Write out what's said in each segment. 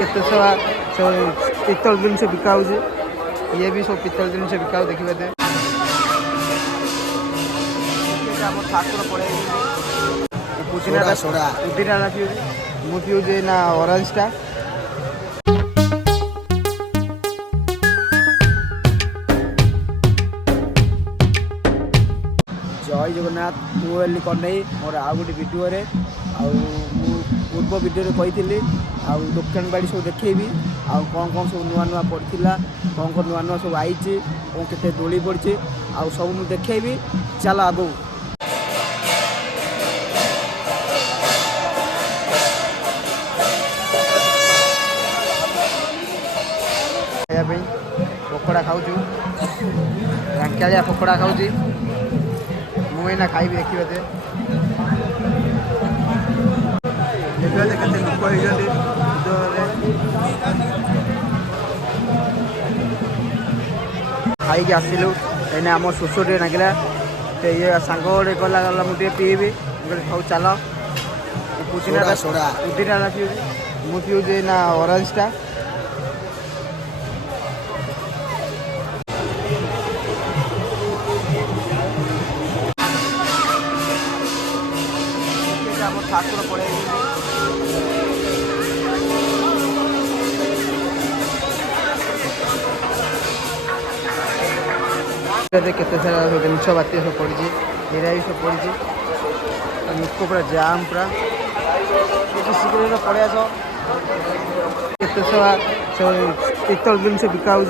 केते सब पितल जिनस बिका हो ये भी सब पितल जिनस बिका देखिए दे ठाकुर पड़े पुदीना पुदीना ना पिऊँ मु पिऊँ ना ऑरेंज टा जय जगन्नाथ मुझे कन्हई मोर आउ गोटे भिडियो पूर्व भिडियो कही दुकान बाड़ी सब देखी आउ कौन कौन सब नुआ नुआ पड़ा कौन कौन नुआ नुआ सब आई कौन के दोली पड़ी आउ सब मुझे देखी चल आगू पकोड़ा खाऊ रांकिया पकोड़ा खाऊँ मुझे खाई देखिए देखिए केते लोक होइजंती खाई आसिलु एने आम शोष टे नागिला ये सांग गोटे गला गला मुझे पीबी खाऊ चल पुदीना पुदीना ना पिऊँ मु पिऊँ ना ऑरेंज टा ठाकुर पड़े केते सारा जिनस बात सब पड़ी एरा भी सब पड़ी लोक पूरा जाम पूरा शीघ्र पड़े आस केते सब पितल जिनस बिका हो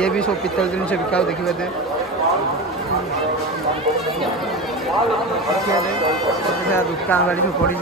ये भी सब पितल जिनस बिका देखिए दे दुकान बाड़ी सब पड़ी